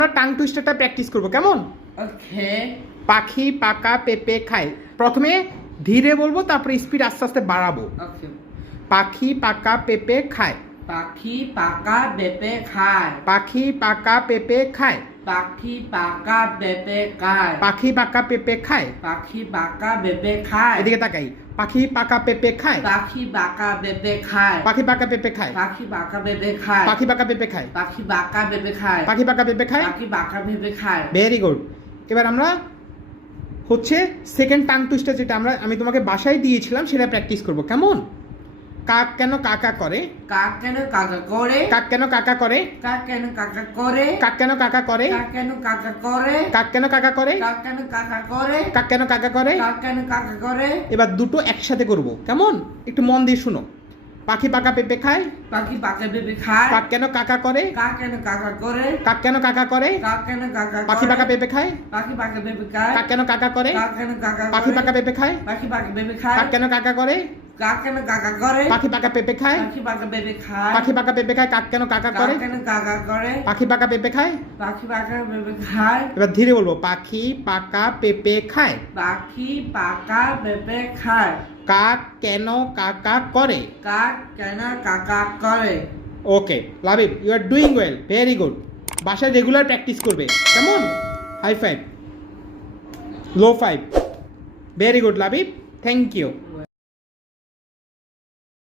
আমরা tongue টুইস্টারটা practice করব কেমন? ওকে। পাখি পাকা পেঁপে খায়। প্রথমে ধীরে বলব তারপরে স্পিড আস্তে আস্তে বাড়াবো। পাখি পাকা পেঁপে খায়। পাখি পাকা পেপে খায়। পাখি পাকা পেঁপে খায়। পাখি পাকা বেপে খায় পাখি পাকা পেঁপে খায় পাখি পাকা বেপে খায় এদিকে তাকাই পাখি পাকা পেঁপে খায় পাখি বাঁকা বেপে খায় পাখি পাকা পেঁপে খায় পাখি বাঁকা বেপে খায় পাখি পাকা পেঁপে খায় পাখি বাঁকা বেপে খায় পাখি পাকা পেঁপে খায় পাখি বাঁকা বেপে খায় ভেরি গুড এবার আমরা হচ্ছে সেকেন্ড টাং টুইস্টার যেটা আমরা আমি তোমাকে বাসায় দিয়েছিলাম সেটা প্র্যাকটিস করব কেমন কাক কেন কাকা করে কাক কেন কাকা করে কাক কেন কাকা করে কাক কেন কাকা করে কাক কেন কাকা করে কাক কেন কাকা করে কাক কেন কাকা করে কাক কেন কাকা করে কাক কেন কাকা করে কাক কেন কাকা করে এবার দুটো একসাথে করব কেমন একটু মন দিয়ে শুনো পাখি পাকা পেঁপে খায় পাখি বাঁকা বেপে খায় কাক কেন কাকা করে কাক কেন কাকা করে কাক কেন কাকা করে কাক কেন কাকা পাখি পাকা পেঁপে খায় পাখি বাঁকা বেপে খায় কাক কেন কাকা করে কাক কেন কাকা পাখি পাকা পেঁপে খায় পাখি বাঁকা বেপে খায় কাক কেন কাকা করে কাক কেন কাকা করে? পাখি পাকা পেঁপে খায়? পাখি খায়। পাখি পাকা পেঁপে খায় কাক কেন কাকা করে? কেন কাকা করে। পাখি পাকা পেঁপে খায়? পাখি বাঁকা বেপে খায়। এবার ধীরে বলব পাখি পাকা পেঁপে খায়। পাখি পাকা বেপে খায়। কাক কেন কাকা করে? কাক কেন কাকা করে? Okay Labib you are doing well very good বাসায় রেগুলার প্র্যাকটিস করবে কেমন? High five low five very good Labib thank you